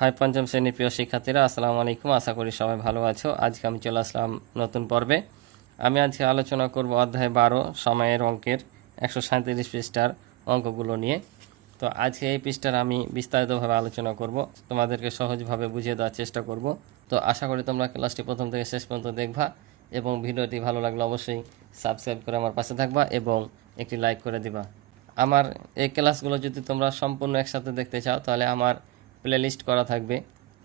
High পঞ্চম শ্রেণির প্রিয় শিক্ষার্থীরা, আসসালামু আলাইকুম। আশা করি সবাই ভালো আছো। আজকে আমি চলে আসলাম নতুন পর্বে। আমি আজকে আলোচনা করব অধ্যায় বারো, সময়ের অঙ্কের একশো সাঁত্রিশ পৃষ্ঠার অঙ্কগুলো নিয়ে। তো আজকে এই পৃষ্ঠার আমি বিস্তারিতভাবে আলোচনা করব, তোমাদেরকে সহজভাবে বুঝিয়ে দেওয়ার চেষ্টা করব। তো আশা করি তোমরা ক্লাসটি প্রথম থেকে শেষ পর্যন্ত দেখবা এবং ভিডিওটি ভালো লাগলে অবশ্যই সাবস্ক্রাইব করে আমার পাশে থাকবা এবং একটি লাইক করে দিবা। আমার এই ক্লাসগুলো যদি তোমরা সম্পূর্ণ একসাথে দেখতে চাও, তাহলে আমার প্লেলিস্ট করা থাকবে।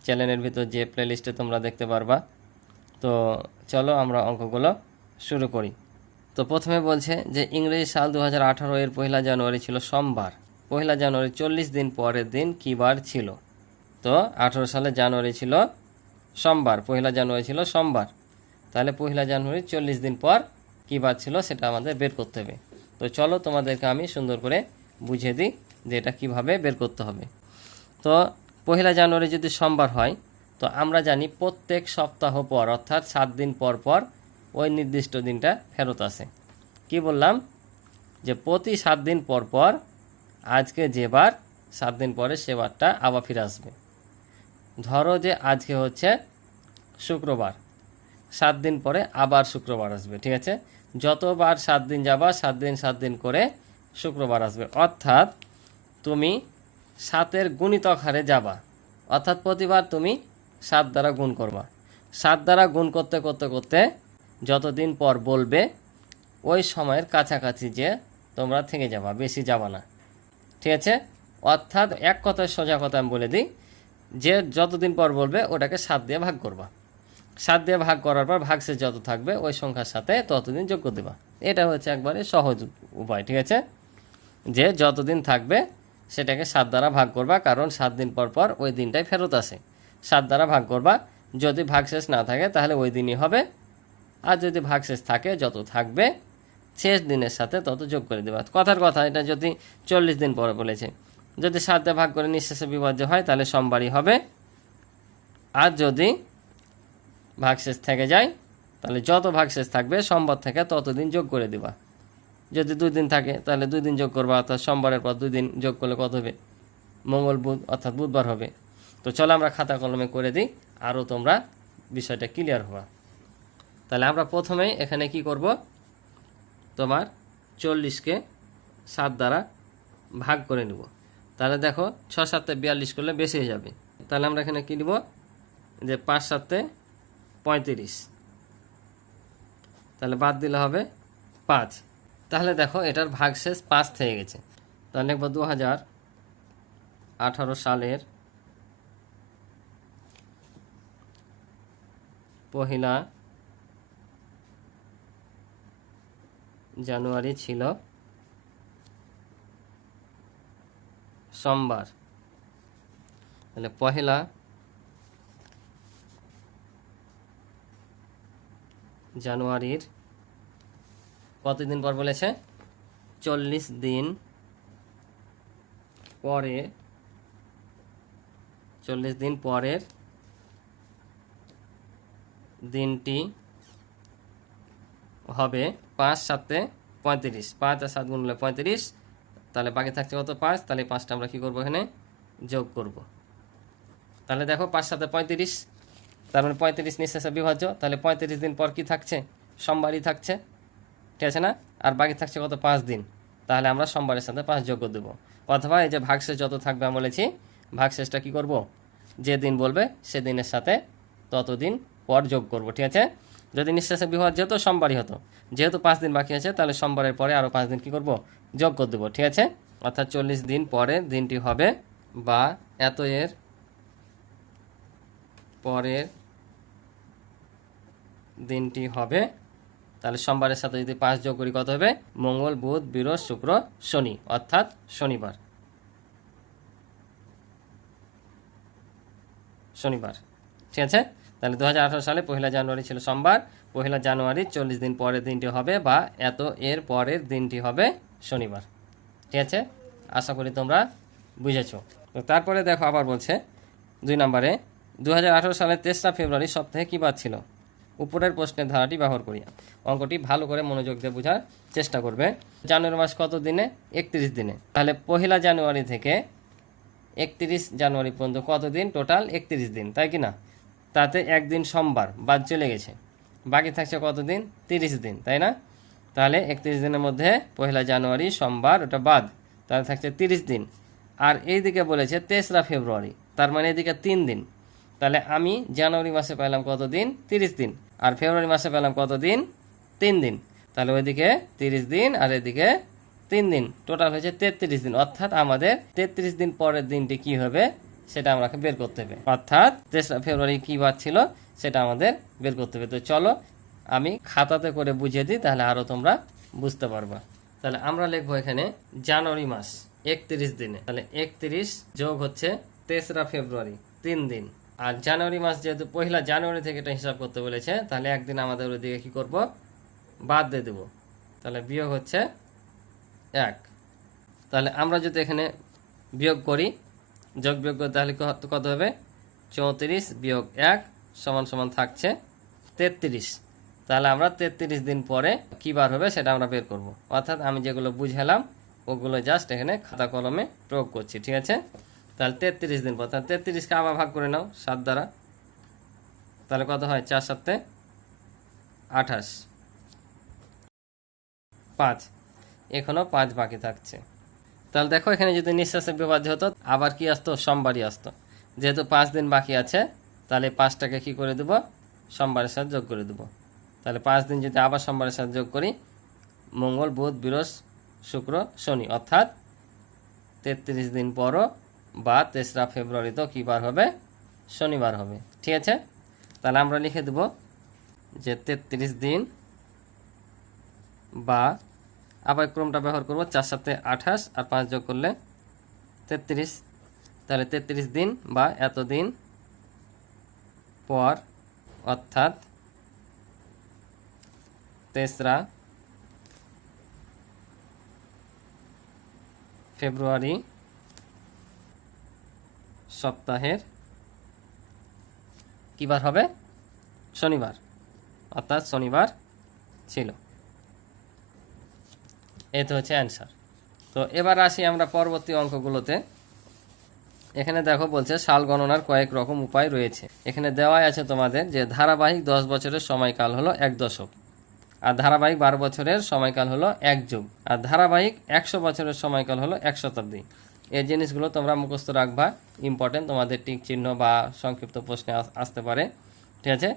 চ্যানেলের ভিতর যে প্লেলিস্টে তোমরা দেখতে পারবা। তো চলো আমরা অঙ্কগুলো শুরু করি। তো প্রথমে বলছে যে, ইংরেজি সাল দু হাজার আঠারো এর পয়লা জানুয়ারি ছিল সোমবার। পয়লা জানুয়ারি চল্লিশ দিন পরের দিন কী বার ছিল? তো আঠারো সালে জানুয়ারি ছিল সোমবার, পয়লা জানুয়ারি ছিল সোমবার। তাহলে পয়লা জানুয়ারি চল্লিশ দিন পর কী বার ছিল সেটা আমাদের বের করতে হবে। তো চলো তোমাদেরকে আমি সুন্দর করে বুঝিয়ে দিই যে এটা কীভাবে বের করতে হবে। তো পহেলা জানুয়ারি যদি সোমবার হয়, তো আমরা জানি প্রত্যেক সপ্তাহ পর, অর্থাৎ সাত দিন পর পর ওই নির্দিষ্ট দিনটা ফেরত আসে। কি বললাম? যে প্রতি সাত দিন পর পর আজকে যে বার, সাত দিন পরে সে বারটা আবার ফিরে আসবে। ধরো যে আজকে হচ্ছে শুক্রবার, সাত দিন পরে আবার শুক্রবার আসবে, ঠিক আছে? যতবার সাত দিন যাবা, সাত দিন সাত দিন করে শুক্রবার আসবে। অর্থাৎ তুমি সাতের গুণিতক হারে যাবা। অর্থাৎ প্রতিবার তুমি সাত দ্বারা গুণ করবা। সাত দ্বারা গুণ করতে করতে করতে যতদিন পর বলবে, ওই সময়ের কাছাকাছি যে তোমরা থেকে যাবা, বেশি যাবা না। ঠিক আছে? অর্থাৎ এক কথায় সোজা কথা আমি বলে দিই, যে যতদিন পর বলবে, ওটাকে সাত দিয়ে ভাগ করবা। সাত দিয়ে ভাগ করার পর ভাগশেষ যত থাকবে, ওই সংখ্যার সাথে ততদিন যোগ করে দেবা। এটা হচ্ছে একবারে সহজ উপায়, ঠিক আছে? যে যতদিন থাকবে সেটাকে সাত দ্বারা ভাগ করবা, কারণ সাত দিন পর পর ওই দিনটাই ফেরত আসে। সাত দ্বারা ভাগ করবা, যদি ভাগশেষ না থাকে, তাহলে ওই দিনই হবে। আর যদি ভাগশেষ থাকে, যত থাকবে, শেষ দিনের সাথে তত যোগ করে দেবা। কথার কথা, এটা যদি চল্লিশ দিন পরে বলেছে। যদি সাত দিয়ে ভাগ করে নিঃশেষে বিভাজ্য হয়, তাহলে সোমবারই হবে। আর যদি ভাগশেষ থেকে যায়, তাহলে যত ভাগশেষ থাকবে, সোমবার থেকে ততদিন যোগ করে দিবা। যদি দুই দিন থাকে, তাহলে দুই দিন যোগ করবা, অর্থাৎ সোমবারের পর দুই দিন যোগ করলে কত হবে? মঙ্গল, বুধ, অর্থাৎ বুধবার হবে। তো চলো আমরা খাতা কলমে করে দিই আরও তোমরা বিষয়টা ক্লিয়ার হওয়া তাহলে আমরা প্রথমেই এখানে কি করব? তোমার চল্লিশকে সাত দ্বারা ভাগ করে নেব। তাহলে দেখো ছ সাতে বিয়াল্লিশ করলে বেশি হয়ে যাবে। তাহলে আমরা এখানে কী নিব? যে পাঁচ সাতে পঁয়ত্রিশ। তাহলে বাদ দিলে হবে পাঁচ। তাহলে দেখো, এটার ভাগশেষ পাঁচ থেকে গেছে। তাহলে লিখব দু হাজার আঠারো সালের পহিলা জানুয়ারি ছিল সোমবার। তাহলে পহেলা জানুয়ারির কতদিন পর বলেছে? চল্লিশ দিন পরে, চল্লিশ দিন পরের দিনটি হবে পাঁচ সাতে পঁয়ত্রিশ। পাঁচ আর সাত গুণ হলে পঁয়ত্রিশ, তাহলে বাকি থাকছে কত পাঁচ? তাহলে পাঁচটা আমরা কী করব এখানে? যোগ করব। তাহলে দেখো পাঁচ সাথে পঁয়ত্রিশ, তার মানে পঁয়ত্রিশ নিঃশেষে বিভাজ্য, তাহলে পঁয়ত্রিশ দিন পর কি থাকছে? সোমবারই থাকছে। ঠিক আছে না? আর বাকি থাকছে কত? পাঁচ দিন। তাহলে আমরা সোমবারের সাথে পাঁচ যোগ করে দেবো। অথবা এই যে ভাগশেষ যত থাকবে আমি বলেছি, ভাগশেষটা কি করব? যে দিন বলবে, সেদিনের সাথে ততদিন পর যোগ করব, ঠিক আছে? যদি নিঃশ্বাসে বিবাহ হতো সোমবারই হতো, যেহেতু পাঁচ দিন বাকি আছে, তাহলে সোমবারের পরে আরও পাঁচ দিন কি করব? যোগ করে দেবো, ঠিক আছে? অর্থাৎ চল্লিশ দিন পরে দিনটি হবে বা এত এর পরের দিনটি হবে তাহলে সোমবারের সাথে যদি পাঁচ যোগ করি কত হবে? মঙ্গল, বুধ বৃহস্পতি শুক্র, শনি। অর্থাৎ শনিবার। শনিবার। ঠিক আছে? তাহলে দু হাজার আঠারো সালে পহেলা জানুয়ারি ছিল সোমবার। পহেলা জানুয়ারি চল্লিশ দিন পরের দিনটি হবে বা এত এর পরের দিনটি হবে শনিবার। ঠিক আছে? আশা করি তোমরা বুঝেছ। তারপরে দেখো আবার বলছে দুই নম্বরে দু সালের তেসরা ফেব্রুয়ারি সপ্তাহে কী বার ছিল? উপরের প্রশ্নের ধারাটি ব্যবহার করি। অঙ্কটি ভালো করে মনোযোগ দিয়ে বোঝার চেষ্টা করবে। জানুয়ারি মাস কত দিনে? একত্রিশ দিনে। তাহলে পহেলা জানুয়ারি থেকে একত্রিশ জানুয়ারি পর্যন্ত কত দিন? টোটাল একত্রিশ দিন, তাই কি না? তাতে একদিন সোমবার, বাদ চলে গেছে। বাকি থাকছে কত দিন? তিরিশ দিন, তাই না? তাহলে একত্রিশ দিনের মধ্যে পয়লা জানুয়ারি, সোমবার, ওটা বাদ। তাহলে থাকছে তিরিশ দিন। আর এইদিকে বলেছে তেসরা ফেব্রুয়ারি, তার মানে এদিকে তিন দিন। তাহলে আমি জানুয়ারি মাসে পেলাম কত দিন তিরিশ দিন। আর ফেব্রুয়ারি মাসে পেলাম কত দিন তিন দিন। তাহলে ওইদিকে তিরিশ দিন আর এদিকে তিন দিন। টোটাল হয়েছে তেত্রিশ দিন। অর্থাৎ আমাদের তেত্রিশ দিন পরের দিনটি কি হবে? সেটা আমাকে বের করতে হবে। অর্থাৎ তেসরা ফেব্রুয়ারি কী বার ছিল? সেটা আমাদের বের করতে হবে। তো চলো, আমি খাতাতে করে বুঝিয়ে দিই, তাহলে আরও তোমরা বুঝতে পারবা। তাহলে আমরা লিখব এখানে জানুয়ারি মাস, একত্রিশ দিনে। তাহলে একত্রিশ যোগ হচ্ছে তেসরা ফেব্রুয়ারি, তিন দিন। আর জানুয়ারি মাস যেহেতু পহিলা জানুয়ারি থেকে এটা হিসাব করতে বলেছে, তাহলে একদিন আমাদের ওদিকে কী করব? বাদ দিয়ে দেবো। তাহলে বিয়োগ হচ্ছে এক। তাহলে আমরা যদি এখানে বিয়োগ করি, যোগ বিয়োগ করি তাহলে কত হবে? চৌত্রিশ বিয়োগ এক সমান সমান থাকছে তেত্রিশ। তাহলে আমরা তেত্রিশ দিন পরে কী বার হবে সেটা আমরা বের করব। অর্থাৎ আমি যেগুলো বুঝালাম, ওগুলো জাস্ট এখানে খাতা কলমে প্রয়োগ করছি, ঠিক আছে? তাহলে তেত্রিশ দিন পর, তাহলে তেত্রিশকে আবার ভাগ করে নাও, সাত দ্বারা। তাহলে কত হয়? চার সাতে আঠাশ। পাঁচ। এখনও পাঁচ বাকি থাকছে। তাহলে দেখো, এখানে যদি নিঃশ্বাসের বিভাজ্য হতো, আবার কি আসতো? সোমবারই আসতো। যেহেতু পাঁচ দিন বাকি আছে, তাহলে পাঁচটাকে কি করে দেবো? সোমবারের সাথে যোগ করে দেবো। তাহলে পাঁচ দিন যদি আবার সোমবারের সাথে যোগ করি, মঙ্গল, বুধ বৃহস্পতি শুক্র, শনি, অর্থাৎ তেত্রিশ দিন পরও বা তেসরা ফেব্রুয়ারিতেও কী বার হবে? শনিবার হবে। ঠিক আছে? তাহলে আমরা লিখে দেব যে তেত্রিশ দিন বা আবার ক্রমটা ব্যবহার করব চার সাথে আঠাশ আর পাঁচ যোগ করলে তেত্রিশ। তাহলে তেত্রিশ দিন বা এত দিন পর অর্থাৎ তেসরা ফেব্রুয়ারি সপ্তাহের কী বার হবে? শনিবার। অর্থাৎ শনিবার ছিল। এই তো হচ্ছে অ্যান্সার তো এবার আসি আমরা পরবর্তী অঙ্কগুলোতে। এখানে দেখো বলছে, সাল গণনার কয়েক রকম উপায় রয়েছে। এখানে দেওয়াই আছে তোমাদের যে ধারাবাহিক দশ বছরের সময়কাল হলো এক দশক, আর ধারাবাহিক বারো বছরের সময়কাল হলো এক যুগ, আর ধারাবাহিক একশো বছরের সময়কাল হলো এক শতাব্দী। এই জিনিসগুলো তোমরা মুখস্থ রাখবা ইম্পর্টেন্ট তোমাদের টিক চিহ্ন বা সংক্ষিপ্ত প্রশ্নে আস- আসতে পারে, ঠিক আছে?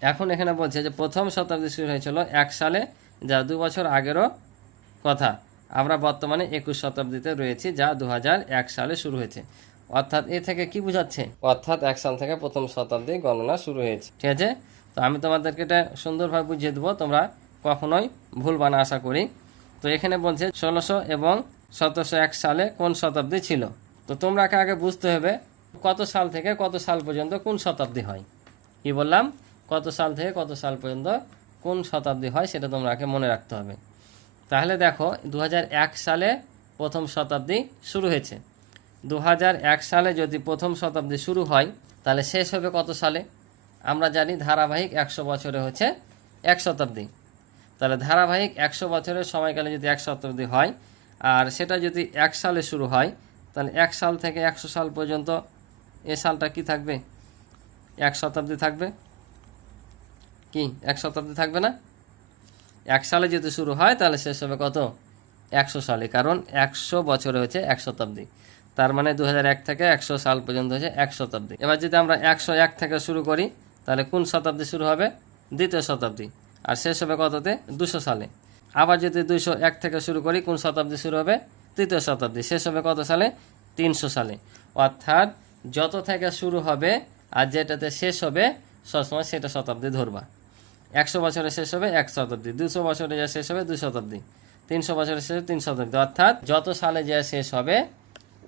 এখন এখানে বলছে যে প্রথম শতাব্দী শুরু হয়েছিল এক সালে, যা দু বছর আগেরও কথা। আমরা বর্তমানে একুশ শতাব্দীতে রয়েছি, যা দু সালে শুরু হয়েছে। অর্থাৎ এ থেকে কি বোঝাচ্ছে? অর্থাৎ এক সাল থেকে প্রথম শতাব্দী গণনা শুরু হয়েছে, ঠিক আছে? তো আমি তোমাদেরকে এটা সুন্দরভাবে বুঝিয়ে দেবো, তোমরা কখনোই ভুল বানা আশা করি। তো এখানে বলছে ষোলোশো এবং সতেরোশো এক সালে কোন শতাব্দী ছিল? তো তোমরা আগে বুঝতে হবে? কত সাল থেকে কত সাল পর্যন্ত কোন শতাব্দী হয়? কি বললাম? কত সাল থেকে কত সাল পর্যন্ত কোন শতাব্দী হয় সেটা তোমরাকে মনে রাখতে হবে। তাহলে দেখো দু হাজার এক সালে প্রথম শতাব্দী শুরু হয়েছে। দু হাজার এক সালে যদি প্রথম শতাব্দী শুরু হয়, তাহলে শেষ হবে কত সালে? আমরা জানি ধারাবাহিক একশো বছরে হচ্ছে এক শতাব্দী। তাহলে ধারাবাহিক একশো বছরের সময়কালে যদি এক শতাব্দী হয় আর সেটা যদি এক সালে শুরু হয়, তাহলে এক সাল থেকে একশো সাল পর্যন্ত এ সালটা কি থাকবে? এক শতাব্দী থাকবে। কি? এক শতাব্দী থাকবে না? এক সালে যদি শুরু হয়, তাহলে শেষ হবে কত? একশো সালে, কারণ একশো বছরে হচ্ছে এক শতাব্দী। তার মানে দু এক থেকে একশো সাল পর্যন্ত হচ্ছে এক শতাব্দী। এবার যদি আমরা একশো এক থেকে শুরু করি, তাহলে কোন শতাব্দী শুরু হবে? দ্বিতীয় শতাব্দী। আর শেষ হবে কততে? দুশো সালে। আবার যদি দুইশো এক থেকে শুরু করি, কোন শতাব্দী শুরু হবে? তৃতীয় শতাব্দী। শেষ হবে কত সালে? তিনশো সালে। অর্থাৎ যত থেকে শুরু হবে আর যেটাতে শেষ হবে, সবসময় সেটা শতাব্দী ধরবা। একশো বছরে শেষ হবে, এক শতাব্দী। দুশো বছরে যা শেষ হবে, দুই শতাব্দী। তিনশো বছরে শেষ তিন শতাব্দী। অর্থাৎ যত সালে যা শেষ হবে,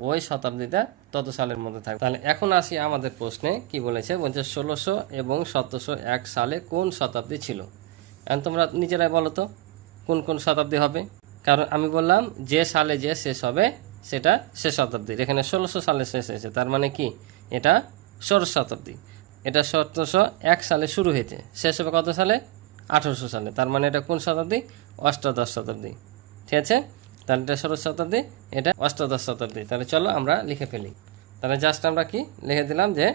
ওই শতাব্দীটা তত সালের মধ্যে থাকবে। তাহলে এখন আসি আমাদের প্রশ্নে, কি বলেছে? বলছে, ষোলোশো এবং সতেরোশো এক সালে কোন শতাব্দী ছিল? এখন তোমরা নিজেরাই বলো তো। কোন কোন শতাব্দী হবে? কারণ আমি বললাম যে সালে যে শেষ হবে, সেটা শেষ শতাব্দীর এখানে ষোলোশো সালে শেষ হয়েছে, তার মানে কি? এটা ষোড়শ শতাব্দী। এটা সতেরোশো এক সালে শুরু হয়েছে। শেষ হবে কত সালে? আঠেরোশো সালে। তার মানে এটা কোন শতাব্দী? অষ্টাদশ শতাব্দী। ঠিক আছে? তাহলে এটা ষোড়শ শতাব্দী, এটা অষ্টাদশ শতাব্দী। তাহলে চলো আমরা লিখে ফেলি। তাহলে জাস্ট আমরা কি? লিখে দিলাম যে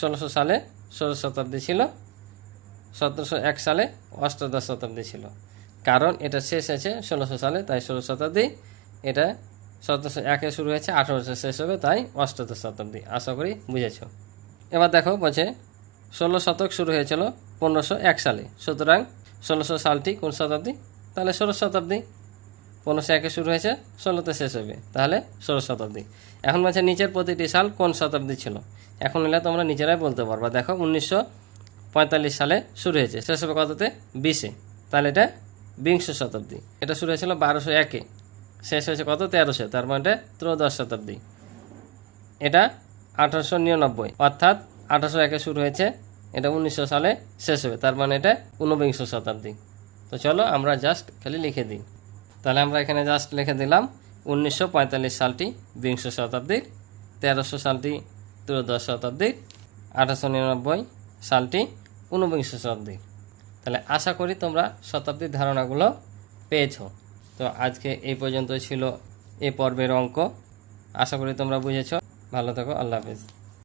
ষোলোশো সালে ষোড়শ শতাব্দী ছিল, সতেরোশো এক সালে অষ্টাদশ শতাব্দী ছিল। কারণ এটা শেষ হয়েছে ষোলোশো সালে, তাই ষোলো শতাব্দী এটা সতেরোশো একে শুরু হয়েছে, আঠারোশো শেষ হবে, তাই অষ্টাদশ শতাব্দী, আশা করি বুঝেছ। এবার দেখো, বলছে ষোলো শতক শুরু হয়েছিল পনেরোশো এক সালে, সুতরাং ষোলোশো সালটি কোন শতাব্দী? তাহলে ষোলো শতাব্দী। পনেরোশো একে শুরু হয়েছে, ষোলোতে শেষ হবে, তাহলে ষোলো শতাব্দী। এখন বলছে নিচের প্রতিটি সাল কোন শতাব্দী ছিল? এখন এলে তোমরা নিজেরাই বলতে পারবা। দেখো, উনিশশো পঁয়তাল্লিশ সালে শুরু হয়েছে, শেষ হবে কততে? বিশে। তাহলে এটা বিংশ শতাব্দী। এটা শুরু হয়েছিল বারোশো একে। শেষ হয়েছে কত? তেরোশো। তার মানে ত্রয়োদশ শতাব্দী। এটা আঠারোশো নিরানব্বই। অর্থাৎ আঠারোশো একে শুরু হয়েছে। এটা উনিশশো সালে শেষ হবে। তার মানে এটা ঊনবিংশ শতাব্দী। তো চলো আমরা জাস্ট খালি লিখে দিই। তাহলে আমরা এখানে জাস্ট লিখে দিলাম, উনিশশো পঁয়তাল্লিশ সালটি বিংশ শতাব্দীর তেরোশো সালটি ত্রয়োদশ শতাব্দীর আঠারোশো নিরানব্বই সালটি ঊনবিংশ শতাব্দী। তাহলে আশা করি তোমরা শতাব্দীর ধারণাগুলো পেয়েছ। তো আজকে এই পর্যন্ত ছিল এ পর্বের অঙ্ক। আশা করি তোমরা বুঝেছ। ভালো থাকো, আল্লাহ হাফিজ।